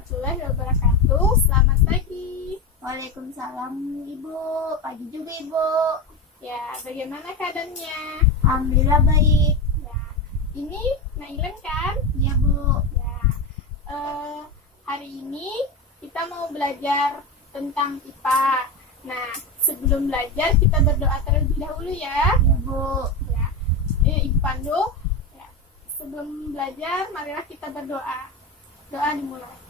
warahmatullahi wabarakatuh. Selamat pagi. Waalaikumsalam Ibu. Pagi juga Ibu. Ya, bagaimana keadaannya? Alhamdulillah baik. Ya, ini Nailan kan? Ya Bu. Ya, hari ini kita mau belajar tentang IPA. Nah, sebelum belajar kita berdoa terlebih dahulu ya. Ya Bu. Ya, Ibu Pandu. Ya, sebelum belajar, marilah kita berdoa. Doa dimulai.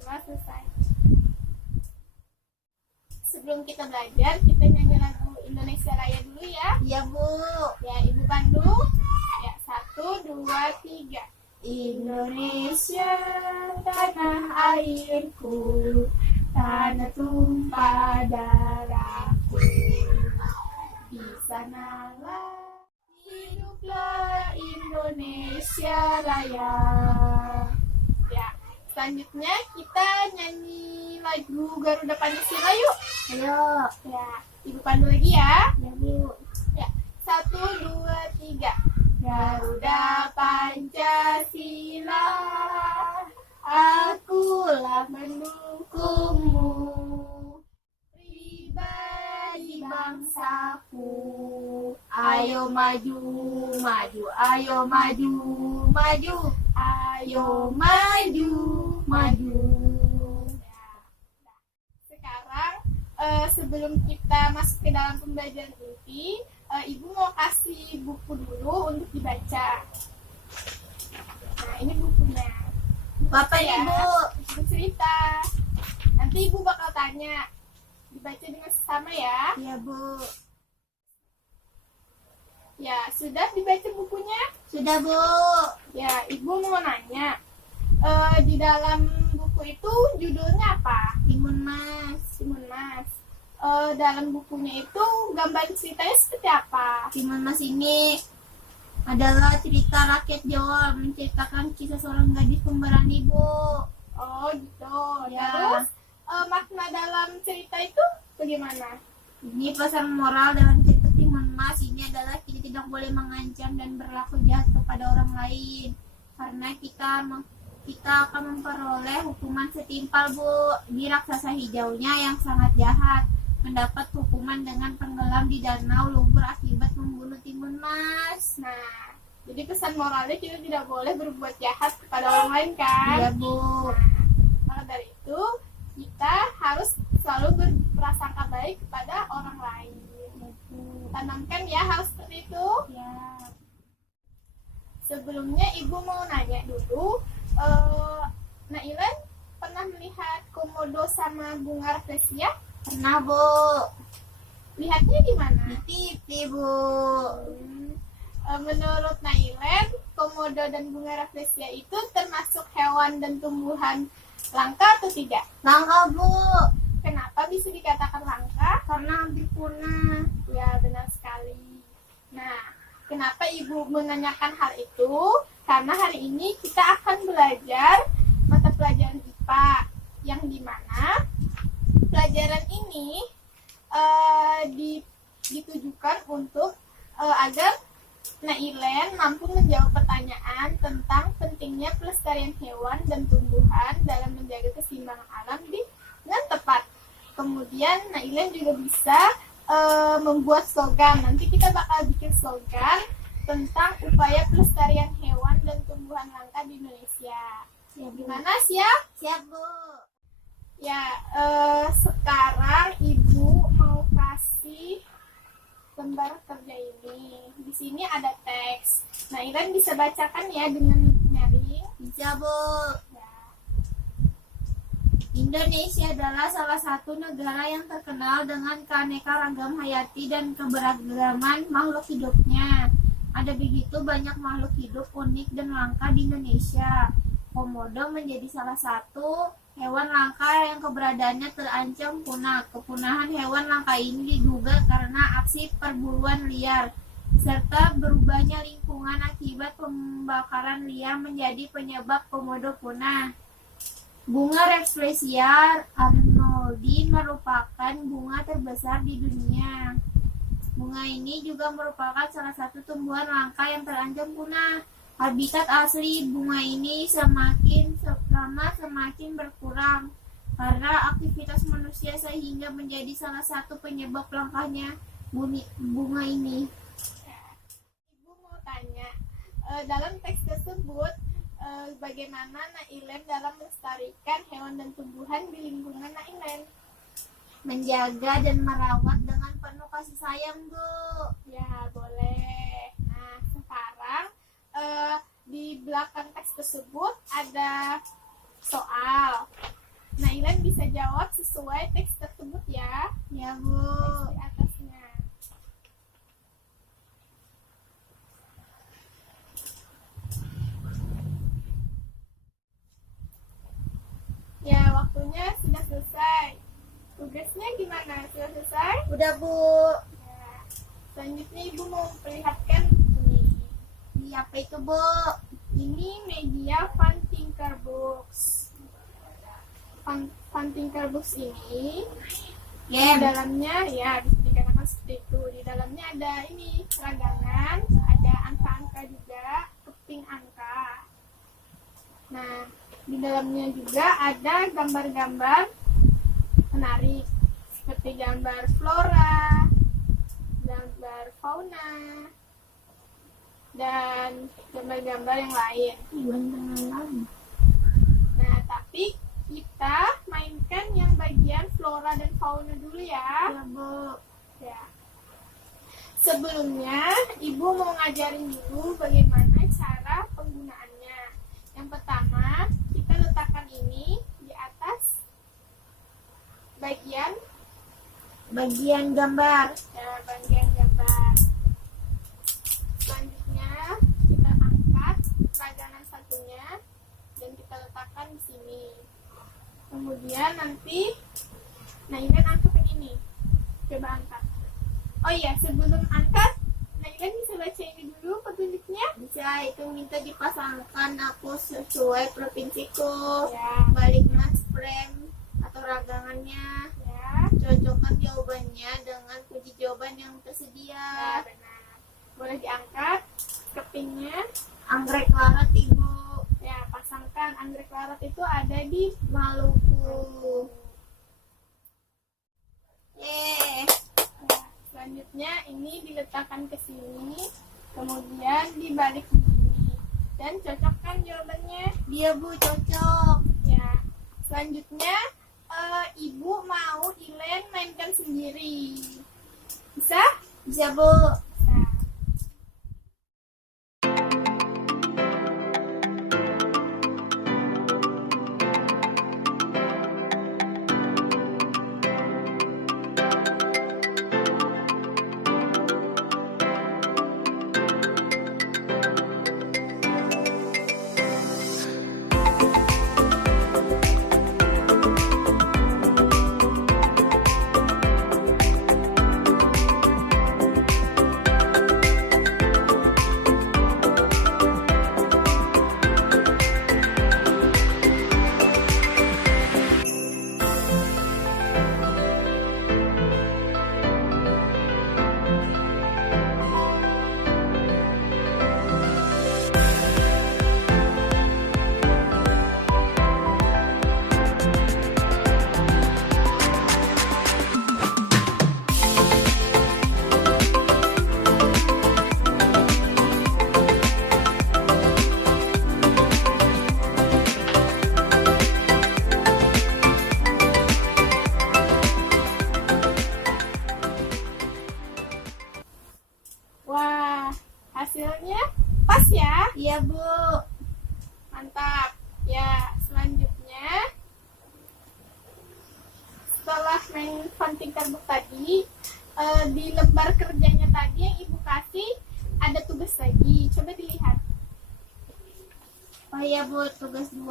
Doa selesai. Sebelum kita belajar, kita nyanyi lagu Indonesia Raya dulu ya. Ya Bu. Ya, Ibu Pandu. Ya, 1, 2, 3. Indonesia, tanah airku, tanah tumpah darahku. Di sanalah hiduplah Indonesia Raya. Ya, selanjutnya kita nyanyi lagu Garuda Pancasila yuk. Ayo. Ya, Ibu Pandu lagi ya. Ya Bu. Ya, 1, 2, 3. Garuda Pancasila, akulah mendukungmu, pribadi bangsaku. Ayo maju, maju, ayo maju, maju, ayo maju, maju. Sekarang sebelum kita masuk ke dalam pembelajaran inti, Ibu mau kasih buku dulu untuk dibaca. Nah, ini bukunya. Bapak Ya, Ibu. buku cerita. Nanti Ibu bakal tanya. Dibaca dengan sesama ya. Ya Bu. Ya, sudah dibaca bukunya? Sudah Bu. Ya, Ibu mau nanya. Di dalam buku itu judulnya apa? Timun Mas. Timun Mas. Dalam bukunya itu gambar ceritanya seperti apa? Timun Mas ini adalah cerita rakyat Jawa, menceritakan kisah seorang gadis pemberani Bu. Oh gitu. Ya. Terus makna dalam cerita itu bagaimana? Ini pesan moral dalam cerita Timun Mas ini adalah kita tidak boleh mengancam dan berlaku jahat kepada orang lain, karena kita akan memperoleh hukuman setimpal Bu. Ini raksasa hijaunya yang sangat jahat mendapat hukuman dengan tenggelam di danau lumpur akibat membunuh Timun Mas. Nah, jadi pesan moralnya kita tidak boleh berbuat jahat kepada orang lain kan? Iya Bu. Maka dari itu kita harus selalu berprasangka baik kepada orang lain. Tanamkan ya hal seperti itu. Ya. Sebelumnya Ibu mau nanya dulu, Nailan pernah melihat komodo sama bunga rafflesia? Pernah Bu. Lihatnya di mana? Di TV Bu. Menurut Nailan, komodo dan bunga rafflesia itu termasuk hewan dan tumbuhan langka atau tidak? Langka Bu. Kenapa bisa dikatakan langka? Karena hampir punah. Ya, benar sekali. Nah, kenapa Ibu menanyakan hal itu? Karena hari ini kita akan belajar mata pelajaran IPA, yang dimana pelajaran ini ditujukan untuk agar Nailan mampu menjawab pertanyaan tentang pentingnya pelestarian hewan dan tumbuhan dalam menjaga keseimbangan alam dengan tepat. Kemudian Nailan juga bisa membuat slogan. Nanti kita bakal bikin slogan tentang upaya pelestarian hewan dan tumbuhan langka di Indonesia. Siap Bu. Gimana, siap? Siap Bu. Ya, sekarang Ibu mau kasih lembar kerja ini. Di sini ada teks. Nailan bisa bacakan ya dengan nyaring. Bisa Bu. Ya. Indonesia adalah salah satu negara yang terkenal dengan keanekaragam hayati dan keberagaman makhluk hidupnya. Ada begitu banyak makhluk hidup unik dan langka di Indonesia. Komodo menjadi salah satu hewan langka yang keberadaannya terancam punah. Kepunahan hewan langka ini diduga karena aksi perburuan liar, serta berubahnya lingkungan akibat pembakaran liar menjadi penyebab komodo punah. Bunga Rafflesia arnoldii merupakan bunga terbesar di dunia. Bunga ini juga merupakan salah satu tumbuhan langka yang terancam punah. Habitat asli bunga ini semakin lama semakin berkurang karena aktivitas manusia sehingga menjadi salah satu penyebab langkahnya bunga ini. Ibu mau tanya, dalam teks tersebut bagaimana Nailen dalam melestarikan hewan dan tumbuhan di lingkungan Nailen? Menjaga dan merawat dengan penuh kasih sayang, Bu. Ya, boleh. Nah, sekarang di belakang teks tersebut ada soal. Nailen bisa jawab sesuai teks tersebut ya. Ya, Bu. Teks di atasnya. Ya, waktunya sudah selesai. Tugasnya gimana? Sudah selesai? Udah, Bu. Ya. Selanjutnya Ibu mau memperlihatkan ini. Di apa itu, Bu? Ini media Fun Thinker Books. Fun Thinker Books ini di dalamnya ya bisa dikatakan seperti itu. Di dalamnya ada ini ragangan, ada angka-angka juga, keping angka. Nah, di dalamnya juga ada gambar-gambar menarik seperti gambar flora, gambar fauna, dan gambar-gambar yang lain. Nah, tapi kita mainkan yang bagian flora dan fauna dulu ya. Ya, Bu. Ya. Sebelumnya, Ibu mau ngajarin dulu bagaimana cara penggunaannya. Yang pertama, kita letakkan ini di atas bagian gambar. ya, bagian gambar. Selanjutnya, kita angkat ragangan satunya dan kita letakkan di sini. Kemudian nanti Nailen angkat yang ini. Coba angkat. Oh iya, sebelum angkat, Nailen bisa baca ini dulu petunjuknya. Bisa, itu minta dipasangkan aku sesuai provinsiku. Ya, Balik mas frame atau ragangannya. ya, Cocokkan jawabannya dengan kunci jawaban yang ya tersedia. benar. Boleh diangkat kepingnya. Anggrek larat, Ibu. Ya, pasangkan anggrek larat itu ada di Maluku. Yeay. ya, selanjutnya ini diletakkan ke sini, kemudian dibalik begini dan cocokkan jawabannya. Dia, Bu, cocok. Ya, selanjutnya Ibu mau Ilen mainkan sendiri. Bisa? Bisa, Bu. Bisa. Wah, hasilnya pas ya. Iya, Bu. Mantap. Ya, selanjutnya setelah main Fun Thinker Book tadi, di lembar kerjanya tadi yang Ibu kasih ada tugas lagi. Coba dilihat. Oh iya, Bu, tugas 2.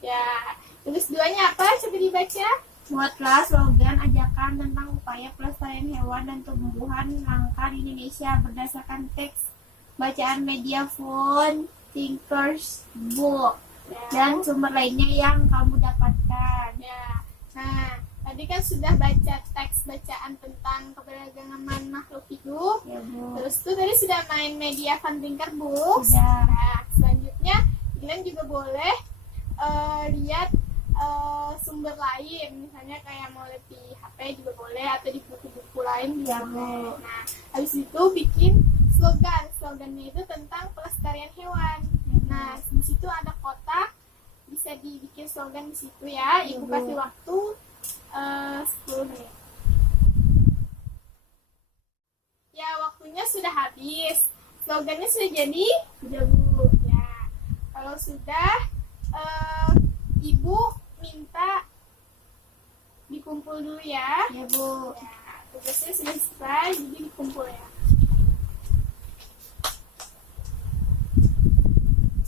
Ya, tugas 2-nya apa? Coba dibaca. Buatlah slogan ajakan tentang upaya pelestarian hewan dan tumbuhan langka di Indonesia berdasarkan teks bacaan media Fun Thinkers Book Ya. dan sumber lainnya yang kamu dapatkan. Ya. Nah, tadi kan sudah baca teks bacaan tentang keberagaman makhluk hidup. Ya, Bu. Terus tuh tadi sudah main media Fun Thinker Books. Sudah. Nah, kalian juga boleh lihat sumber lain, misalnya kayak mau lihat di HP juga boleh atau di buku-buku lain juga boleh. Nah, habis itu bikin slogannya itu tentang pelestarian hewan. Nah, di situ ada kotak, bisa dibikin slogan di situ ya. Ibu kasih waktu 10 menit. Ya, waktunya sudah habis. Slogannya sudah jadi? Sudah, Bu. Ya. Kalau sudah, Ibu minta dikumpul dulu ya. Ya, Bu. Ya, tugasnya sudah selesai, jadi dikumpul ya.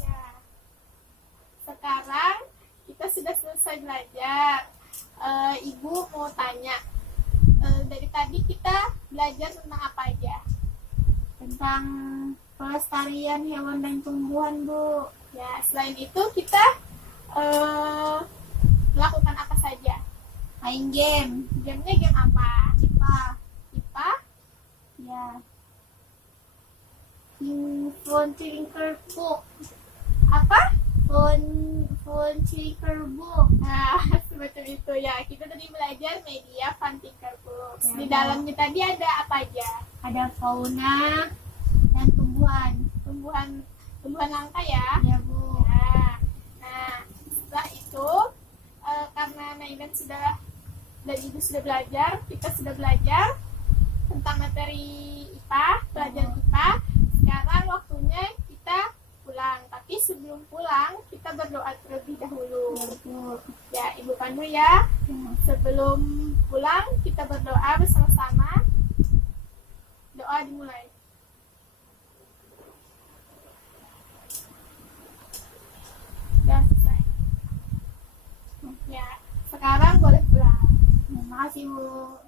Ya. Sekarang kita sudah selesai belajar. Ibu mau tanya, dari tadi kita belajar tentang apa aja? Tentang pelestarian hewan dan tumbuhan, Bu. Ya, selain itu kita melakukan apa saja? Main game. Gamenya game apa? IPA. IPA? Ya. Phone Tinker Book. Apa? Phone Tinker Book. Nah, semacam itu ya. Kita tadi belajar media Fun Tinker Books. Ya, Di dalamnya tadi ada apa aja? Ada fauna dan tumbuhan. Tumbuhan langka ya. Ya, Bu. Ya. Nah, setelah itu karena Nailan sudah dan Ibu sudah belajar, kita sudah belajar tentang materi IPA, pelajaran IPA. Sekarang waktunya kita pulang. Tapi sebelum pulang, kita berdoa terlebih dahulu. Ya, Bu. Ya, Ibu pandu ya. Sebelum pulang, kita berdoa bersama-sama. Doa dimulai. Sudah selesai. Ya, sekarang boleh pulang. Terima kasih, Bu.